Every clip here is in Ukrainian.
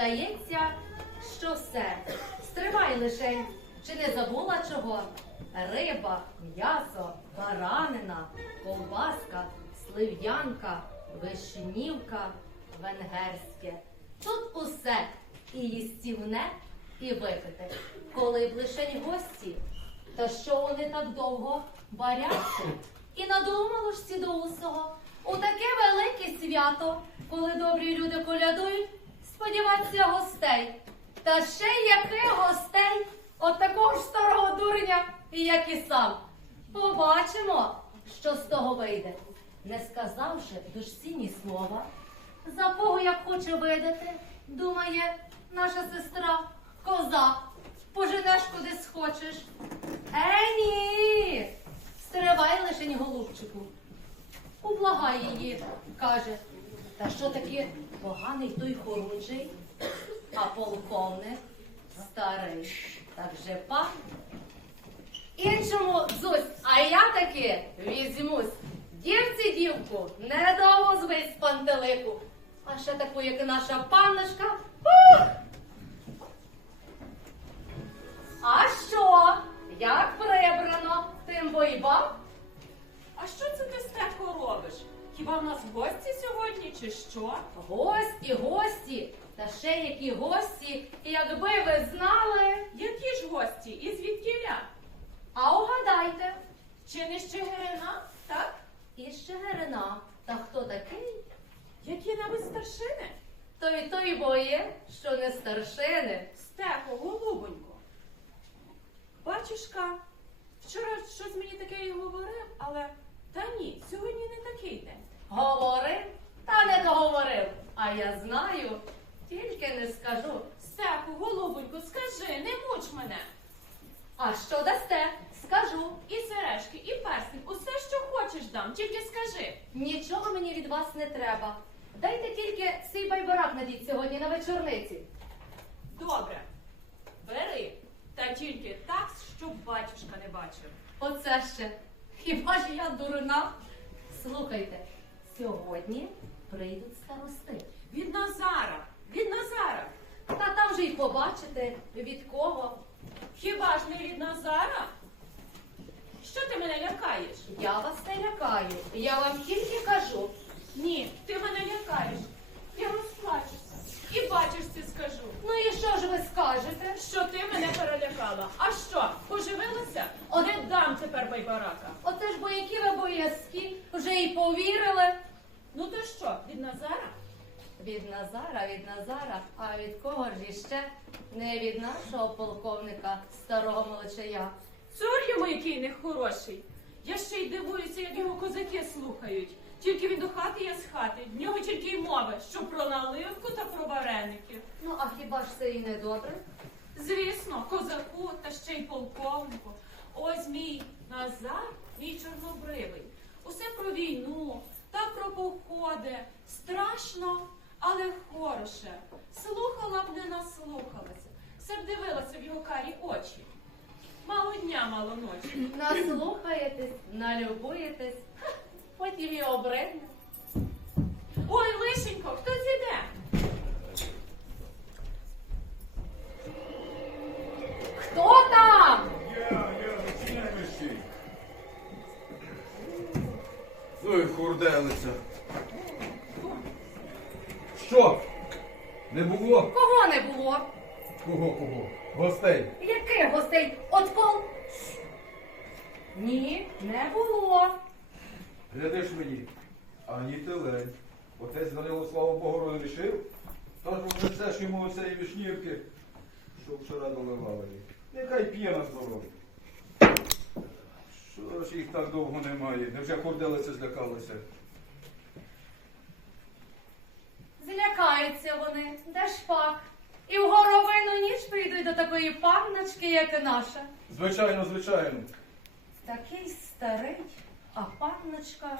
Здається, що все. Стривай лишень. Чи не забула чого? Риба, м'ясо, баранина, ковбаска, слив'янка, вишнівка, венгерське. Тут усе і їстівне, і випити. Коли б лишень гості, та що вони так довго варяться? І надумало ж сідоусого у таке велике свято, коли добрі люди колядують, сподіватися гостей. Та ще яких гостей? От такого ж старого дурня, як і сам. Побачимо, що з того вийде. Не сказавши душці ні слова, за кого як хоче видати, думає наша сестра, коза. Поженеш куди схочеш. Е, ні! Стривай лишень голубчику. Ублагай її, каже. Та що таки поганий той хорунжий, а полковник старий. Так же пан. Іншому зусь, а я таки візьмусь. Дівці дівку, недовго звись пантелику. А ще таку, як наша панночка. А що? Як прибрано, тим бойба? Хіба в нас гості сьогодні, чи що? Гості, гості, та ще які гості, якби ви знали. Які ж гості? І звідкіля? А угадайте, Чи не з Чигирина? Так? і ще Герина. Та хто такий? Які-небудь старшини? То й той боє, що не старшини. Стехо, голубонько. Батюшка, вчора щось мені таке і говорив, але та ні, сьогодні не такий день. Говорив, та не договорив. А я знаю, тільки не скажу. Стехо, голубонько, скажи, не муч мене. А що дасте? Скажу. І сережки, і перстень, усе, що хочеш дам, тільки скажи. Нічого мені від вас не треба. Дайте тільки свій байбарак надіть сьогодні на вечорниці. Добре, бери, та тільки так, щоб батюшка не бачив. Оце ще. Хіба ж я дурна? Слухайте, сьогодні прийдуть старости. Від Назара, від Назара. Та там же й побачите, від кого. Хіба ж не від Назара? Що ти мене лякаєш? Я вас не лякаю. Я вам тільки кажу. Ні, ти мене лякаєш. Я розплачуся. І бачишся скажу, Ну і що ж ви скажете? що ти мене перелякала. А що, поживилася? Не дам тепер байбарака. Оце ж бо які ви боязкі, вже й повірили. Що, від Назара? Від Назара, від Назара, а від кого ж іще? Не від нашого полковника, старого молочая. Цур йому який не хороший. Я ще й дивуюся, як його козаки слухають. Тільки він до хати, я з хати. В нього тільки й мови, що про наливку та про вареники. Ну, а хіба ж це і не добре? Звісно, козаку та ще й полковнику. Ось мій Назар, мій чорнобривий. Усе про війну та про походи. Страшно, але хороше. Слухала б не наслухалася. Все б дивилася в його карі очі. Мало дня, мало ночі. Наслухаєтесь, налюбуєтесь, потім і обридне. Ой, лишенько, хтось іде. Ой, хурделиця. Що? Не було? Кого не було? Кого кого? Гостей. Яких гостей? От кол? Ні, не було. Глядиш мені, ані телень. Отець Данило, слава Богу, розрішив. Тож принесеш йому оцеї вишнівки, що вчора доливали. Нехай п'є на здоров'я. Що ж їх так довго немає? Невже хурделиця злякалася? Злякаються вони, де ж пак. І в горовину ніч прийдуть до такої панночки, як і наша. Звичайно, звичайно. Такий старий, а панночка.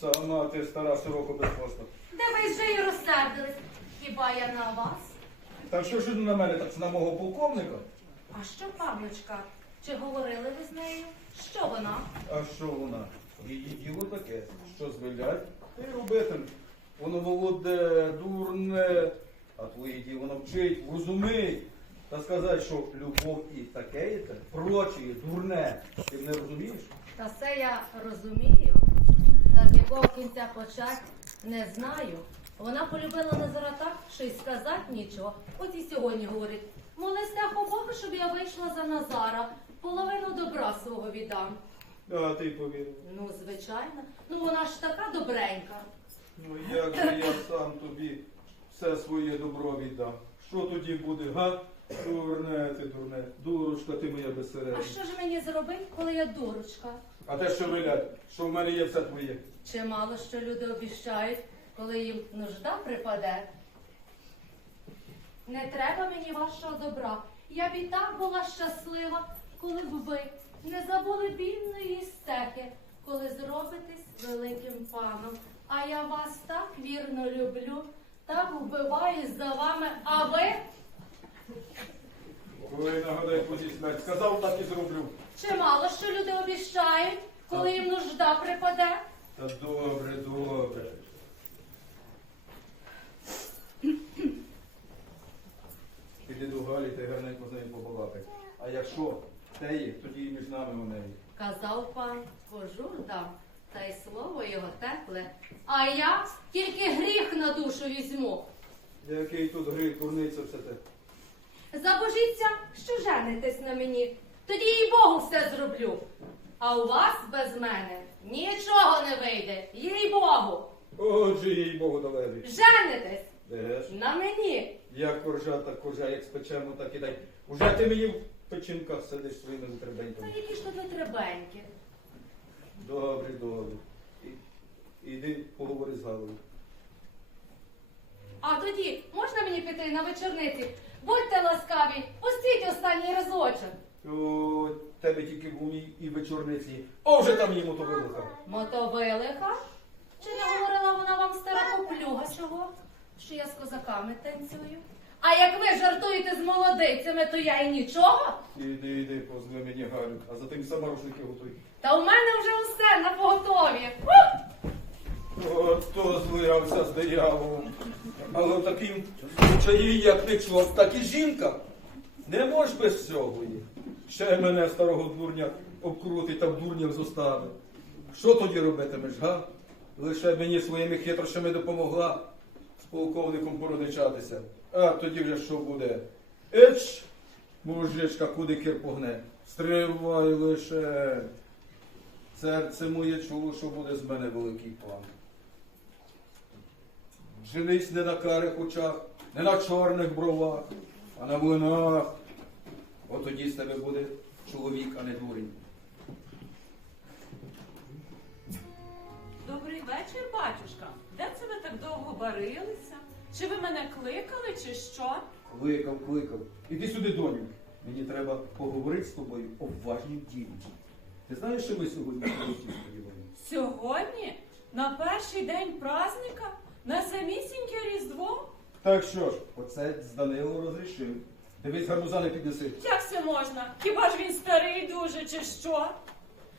Сама ти стара сорока без хвоста. Де ви вже й розсердились? Хіба я на вас? Так що ж на мене, так це на мого полковника? А що панночка? Чи говорили ви з нею? Що вона? А що вона? Її діло таке, що звелять, ти робитим. Воно молоде, дурне, А твоє діло навчить, врозумить. Та сказати, що любов і таке є, те, прочі, дурне. Ти не розумієш? Та все я розумію, та з якого кінця почать не знаю. Вона полюбила Назара так, що й сказати нічого. От і сьогодні говорить, молися по Богу, щоб я вийшла за Назара, половину добра свого віддам. А ти повірив. Ну, звичайно, ну вона ж така добренька. Ну як же я сам тобі все своє добро віддам? Що тоді буде, га? Дурне ти, дурне, дурочка ти моя А що ж мені зробити, коли я дурочка? А те, що вилять, що в мене є все твоє. Чимало що люди обіщають, коли їм нужда припаде. Не треба мені вашого добра. Я б і так була щаслива, коли б ви не забули бідної стехи, коли зробитесь великим паном. А я вас так вірно люблю, так вбиваюсь за вами, а ви Коли нагадай кузі смерть, сказав, так і зроблю. чимало що люди обіщають, коли їм нужда припаде. Та добре, добре. Піди до Галі та гарненько з нею побалакай. А якщо те є, тоді і між нами у неї. Казав пан, кожур дам, та й слово його тепле. А я тільки гріх на душу візьму. Який тут гріх, турниця все те. Забожіться, що женитесь на мені, тоді і Богу все зроблю. А у вас без мене нічого не вийде, їй Богу. Отже, їй Богу доведи. Женитесь Де ж? на мені. Як коржа, так коржа, як спечемо, так і дай. Уже ти мені в печінках сидиш своїми Та які ж тут требеньки. Добре, добре. І, іди поговори з Галою. А тоді можна мені піти на вечорниці? Будьте ласкаві, пустіть останній разочок. О, тебе тільки в умі і вечорниці. О, вже там йому то вилуха. Мотовилиха? Чи не говорила вона вам стара поплюга чого? Що я з козаками танцюю? А як ви жартуєте з молодицями, то я і нічого. Іди, іди, позви мені Галю, а за тим сама рушники готуй. Та у мене вже усе на поготові. Ото злився з дияволом. Але таким чаї, як не чорт, так і жінка. Не мож без цього є. Ще мене старого дурня обкрутить та в дурнях зоставить. Що тоді робитимеш, га? Лише мені своїми хитрощами допомогла з полковником породичатися. А тоді вже що буде? Еч, мужичка, куди кир погне. Стривай лише. Серце моє чуло, що буде з мене великий план. Женись не на карих очах, не на чорних бровах, а на млинах. От тоді з тебе буде чоловік, а не дурень. Добрий вечір, батюшка. Де це ви так довго барилися? Чи ви мене кликали, чи що? Кликав, кликав. Іди сюди, доню. Мені треба поговорити з тобою о важній ділі. Ти знаєш, що ми сьогодні гості сподіваємо? Сьогодні? На перший день праздника? На самісіньке Різдво? Так що ж, оце з Данило розрішив. Дивись, гарбуза піднеси. Як це можна? Хіба ж він старий дуже, чи що?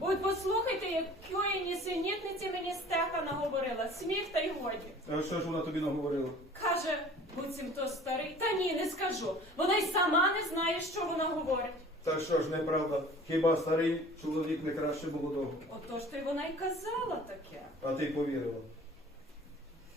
От послухайте, якої нісенітниці мені стеха наговорила. Сміх та й годі. А що ж вона тобі наговорила? Каже, буцімто старий. Та ні, не скажу. Вона й сама не знає, що вона говорить. Так що ж, неправда, хіба старий чоловік не краще молодого? Отож то й вона й казала таке. А ти повірила.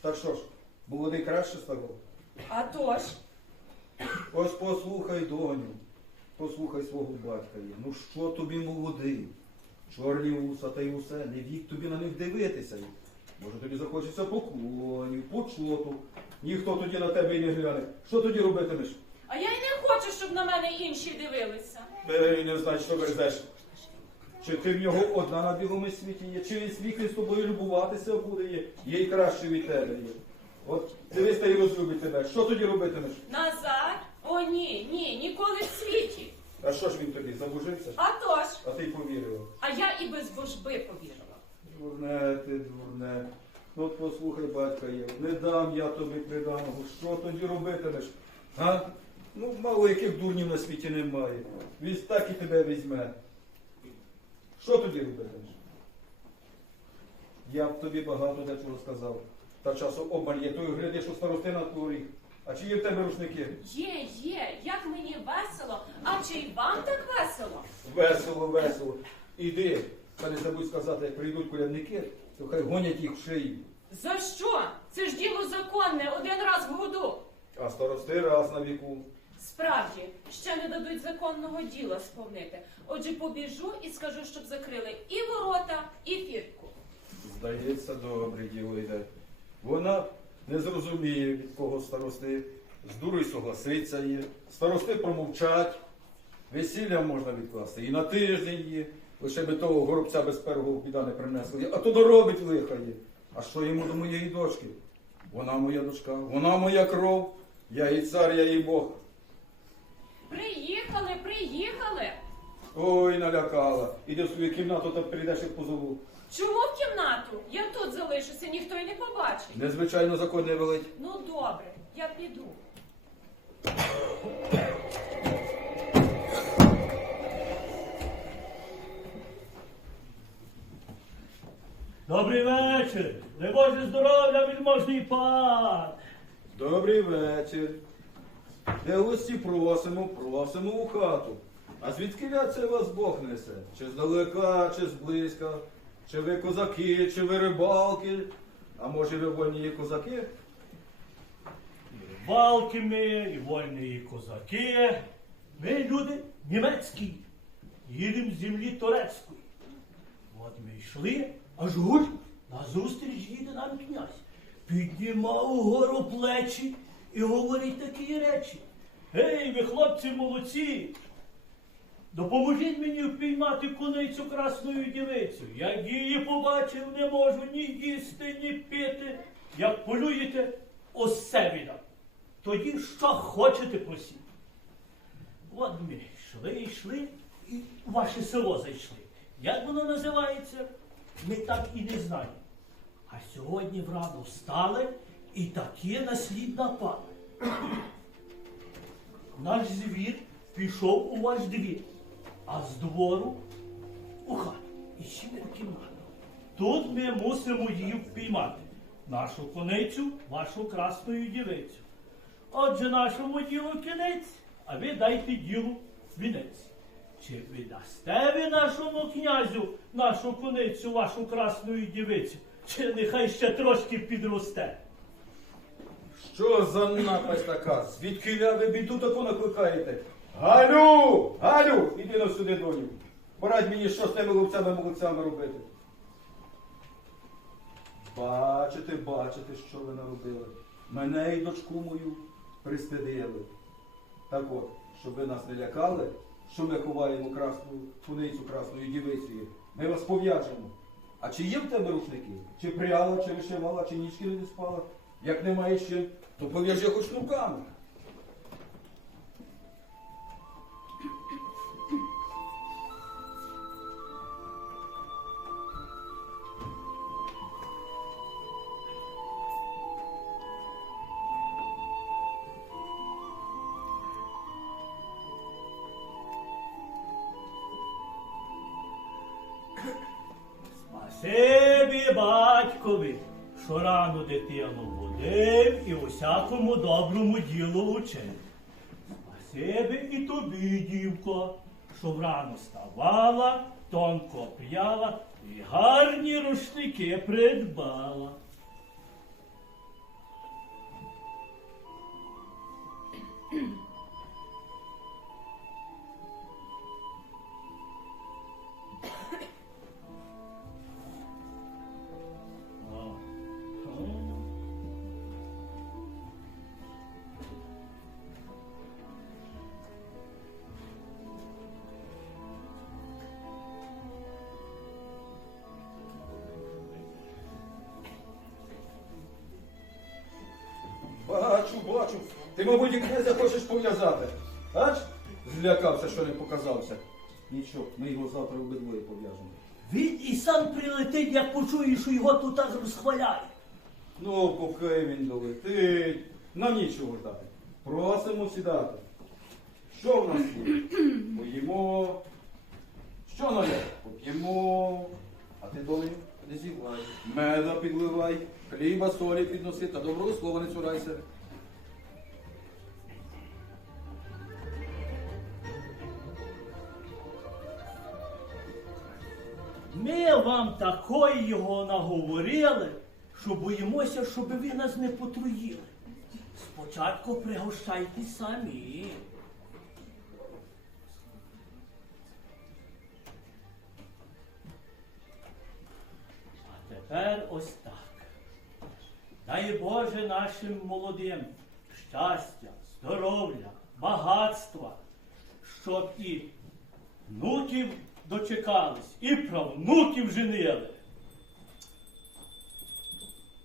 Так що ж, молодий краще старого? А тож, Ось послухай, доню, послухай свого батька. Ну що тобі молодий? Чорні вуса та й усе, не вік тобі на них дивитися. Може тобі захочеться поклонів, почоту. Ніхто тоді на тебе і не гляне. Що тоді робитимеш? а я й не хочу, щоб на мене інші дивилися. Бери не знай, що верзеш. Чи ти в нього одна на білому світі є, чи він світлий з тобою любуватися буде є, є й краще від тебе є. От дивись та й розлюбить тебе. Що тоді робитимеш? Назар? О, ні, ні, ніколи. А що ж він тобі забужився? А тож, А ти повірила. а я і без божби повірила. Дурне ти, дурне. Ну от послухай, батька є. Не дам я тобі приданого. Що тоді робитимеш? А? Ну, мало яких дурнів на світі немає. Він так і тебе візьме. Що тоді робитимеш? Я б тобі багато дечого сказав. Та часу обмаль є, то й глядиш у старостина творі. А чи є в тебе рушники? Є, є, як мені весело, а чи й вам так весело? Весело, весело. Іди, та не забудь сказати, як прийдуть колядники, то хай гонять їх в шиї. За що? Це ж діло законне один раз в году. А старости раз на віку. Справді, ще не дадуть законного діла сповнити. Отже, побіжу і скажу, щоб закрили і ворота, і фіртку. Здається, добре діло йде. Вона не зрозуміє, від кого старости. З дурою согласиться є. Старости промовчать. Весілля можна відкласти. І на тиждень є. Лише би того горобця без первого біда не принесли. А то доробить лиха є. А що йому до моєї дочки? Вона моя дочка, вона моя кров. Я і цар, я і Бог. Приїхали, приїхали. Ой, налякала. Іди в свою кімнату та прийдеш як позову. Чому в кімнату? Я тут залишуся, ніхто й не побачить. Незвичайно закон не велить. Ну добре, я піду. Добрий вечір. Дай Боже здоров'я, вельможний пан. Добрий вечір. Де гості просимо, просимо у хату. А звідки це вас Бог несе? Чи здалека, чи зблизька? Чи ви козаки, чи ви рибалки? А може ви вольні і козаки? І Валки ми, і вольні і козаки. Ми люди німецькі. Їдемо з землі турецької. От ми йшли, аж гуль, назустріч їде нам князь. Піднімав угору плечі і говорить такі речі. Гей, ви хлопці молодці! Допоможіть мені впіймати куницю красною дівицю. Як її побачив, не можу ні їсти, ні пити. Як полюєте, осе віддам. Тоді що хочете просіть. От ми йшли, йшли і в ваше село зайшли. Як воно називається, ми так і не знаємо. А сьогодні врано встали і таке наслід напали. Наш звір пішов у ваш двір, а з двору у хату і ще не в кімнату. Тут ми мусимо її впіймати. Нашу коницю, вашу красну дівицю. Отже, нашому ділу кінець, а ви дайте ділу вінець. Чи ви дасте ви нашому князю нашу коницю, вашу красну дівицю, чи нехай ще трошки підросте? Що за напасть така? Звідки ви біду таку накликаєте? Галю! Галю! Іди на сюди, доню. Порадь мені, що з тими ловцями молодцями робити. Бачите, бачите, що ви наробили. Мене і дочку мою пристидили. Так от, щоб ви нас не лякали, що ми ховаємо красну куницю красної дівицею, ми вас пов'яжемо. А чи є в тебе рушники? Чи пряла, чи вишивала, чи нічки не спала? Як немає ще, то пов'яжи хоч руками. Спасибі батькові, що рано дитину будив і усякому доброму ділу учив. Спасибі і тобі, дівко, що врано ставала, тонко п'яла і гарні рушники придбала. Ти, мабуть, князя хочеш пов'язати. Ач? Злякався, що не показався. Нічого, ми його завтра обидвоє пов'яжемо. Він і сам прилетить, як почує, що його тут аж розхваляє. Ну, поки він долетить. Нам нічого ждати. Просимо сідати. Що в нас є? Поїмо. Що наля? Поп'ємо. А ти долі не зівай. Меда підливай, хліба, солі підноси та доброго слова не цурайся. Ми вам такої його наговорили, що боїмося, щоб ви нас не потруїли. Спочатку пригощайтесь самі. А тепер ось так. Дай Боже нашим молодим щастя, здоров'я, багатства, щоб і внуків дочекались, і правнуків женили.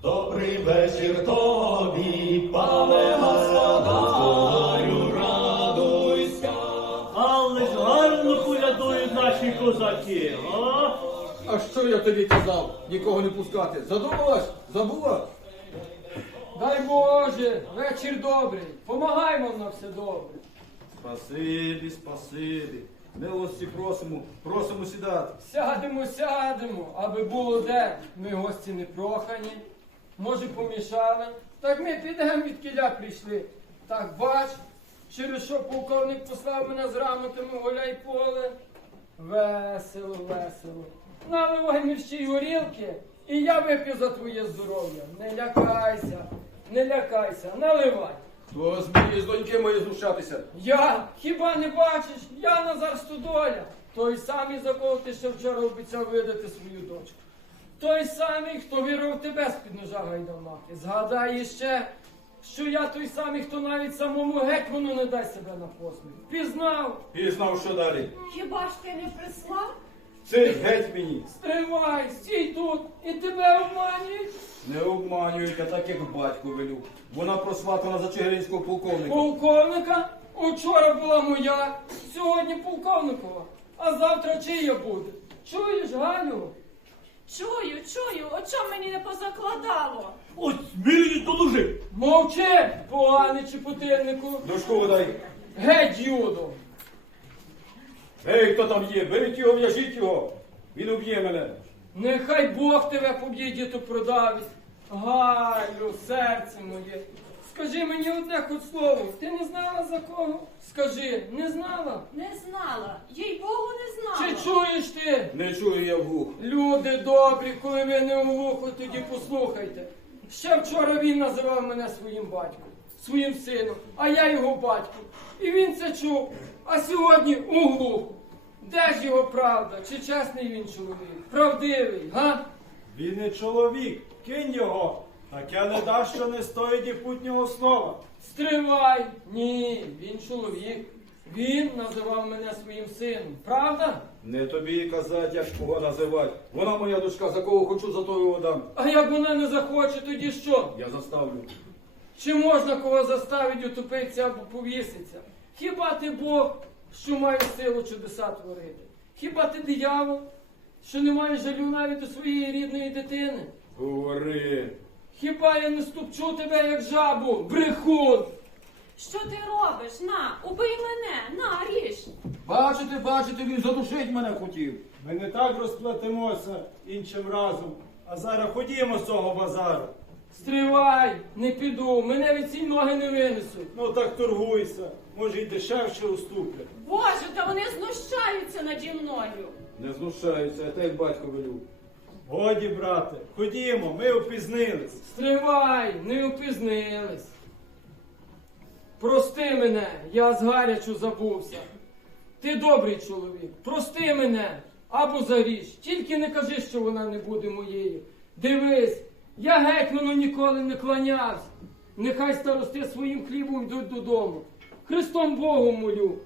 Добрий вечір тобі, пане господарю, радуйся. Але ж гарно колядують наші козаки, а? А що я тобі казав? Нікого не пускати. Задумалась? Забула? Дай Боже, вечір добрий. Помагаймо на все добре. Спасибі, спасибі. Милості просимо, просимо сідати. Сядемо, сядемо, аби було де. Ми гості не прохані. Може, помішали. Так ми підемо від кіля прийшли. Так бач, через що полковник послав мене з грамотами гуляй поле. Весело, весело. Наливай мерщій горілки, і я вип'ю за твоє здоров'я. Не лякайся, не лякайся, наливай. То змії з доньки мої знущатися. Я хіба не бачиш? Я Назар Стодоля. Той самий, за кого ти ще вчора обіцяв видати свою дочку. Той самий, хто вирвав тебе з-під ножа гайдамаки. Згадай іще, що я той самий, хто навіть самому гетьману не дасть себе на посміх. Пізнав, Пізнав, що далі. Хіба ж ти не прислав? Це геть мені. стривай, стій тут, і тебе обманюють. Не обманюйте, так як батько велю. Вона просватана за чигиринського полковника. Полковника? Учора була моя, сьогодні полковникова, а завтра чия буде? Чуєш, Галю? Чую, чую, о чому мені не позакладало? От смілі доложи. Мовчи, поганий чепотильнику. Дошку дай. Геть, юдо. Ей, хто там є? Беріть його, в'яжіть його. Він уб'є мене. Нехай Бог тебе поб'є, діто продавить. Галю, серце моє. Скажи мені одне хоч слово. Ти не знала за кого? Скажи, не знала? Не знала, їй Богу не знала. Чи чуєш ти? Не чую я вгух. Люди добрі, коли ви не у вухо, тоді послухайте. Ще вчора він називав мене своїм батьком, своїм сином, а я його батьком. І він це чув. А сьогодні у глуху. Де ж його правда? Чи чесний він чоловік? Правдивий, га? Він не чоловік, кинь його. Таке не дасть, що не стоїть і путнього слова. Стривай! Ні, він чоловік. Він називав мене своїм сином. Правда? Не тобі казати, як кого називати. Вона моя дочка, за кого хочу, за того його дам. А як вона не захоче, тоді що? Я заставлю. Чи можна кого заставити утопитися або повіситься? Хіба ти Бог, що має силу чудеса творити? Хіба ти диявол, що не має жалю навіть до своєї рідної дитини? Говори. Хіба я не ступчу тебе, як жабу, брехун? Що ти робиш? На, убий мене, на, ріж. Бачите, бачите, він задушить мене хотів. Ми не так розплатимося іншим разом. А зараз ходімо з цього базару. Стривай, не піду, мене від ці ноги не винесуть. Ну так торгуйся. Може й дешевше уступлять. Боже, та вони знущаються наді мною. Не знущаються, я так батько велю. Годі, брате, ходімо, ми опізнились. Стривай, не упізнились. Прости мене, я згарячу забувся. Ти добрий чоловік, прости мене або заріж. Тільки не кажи, що вона не буде моєю. Дивись, я гетьману ніколи не кланявся. Нехай старости своїм хлібом йдуть додому. Христом Богом молю.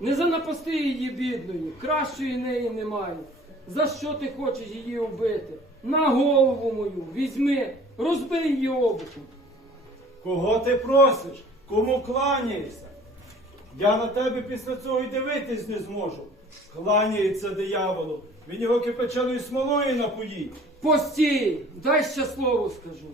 Не занапасти її бідною, кращої неї немає. За що ти хочеш її убити? На голову мою візьми, розбий її обухом. Кого ти просиш? Кому кланяєшся? Я на тебе після цього й дивитись не зможу. Кланяється дияволу. Він його кипяченою смолою напоїть. Постій, дай ще слово скажу.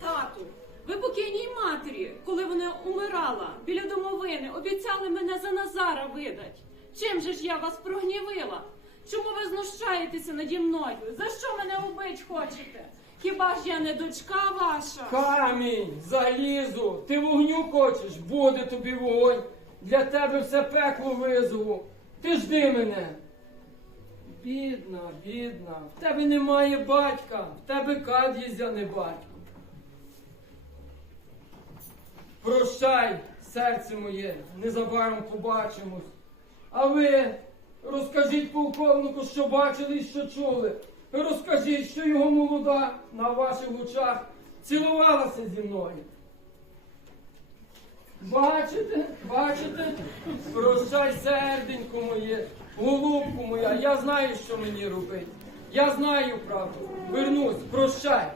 Тату, ви покійній матері, коли вона умирала біля домовини, обіцяли мене за Назара видать. Чим же ж я вас прогнівила? Чому ви знущаєтеся наді мною? За що мене убить хочете? Хіба ж я не дочка ваша? Камінь, залізу, ти вогню хочеш, буде тобі вогонь. Для тебе все пекло визову. Ти жди мене. бідна, бідна. В тебе немає батька, в тебе кад'їзя не батько. Прощай, серце моє, незабаром побачимось. А ви розкажіть полковнику, що бачили і що чули. Розкажіть, що його молода на ваших очах цілувалася зі мною. Бачите, бачите, прощай, серденько моє, голубку моя, я знаю, що мені робить. Я знаю правду. Вернусь, прощай.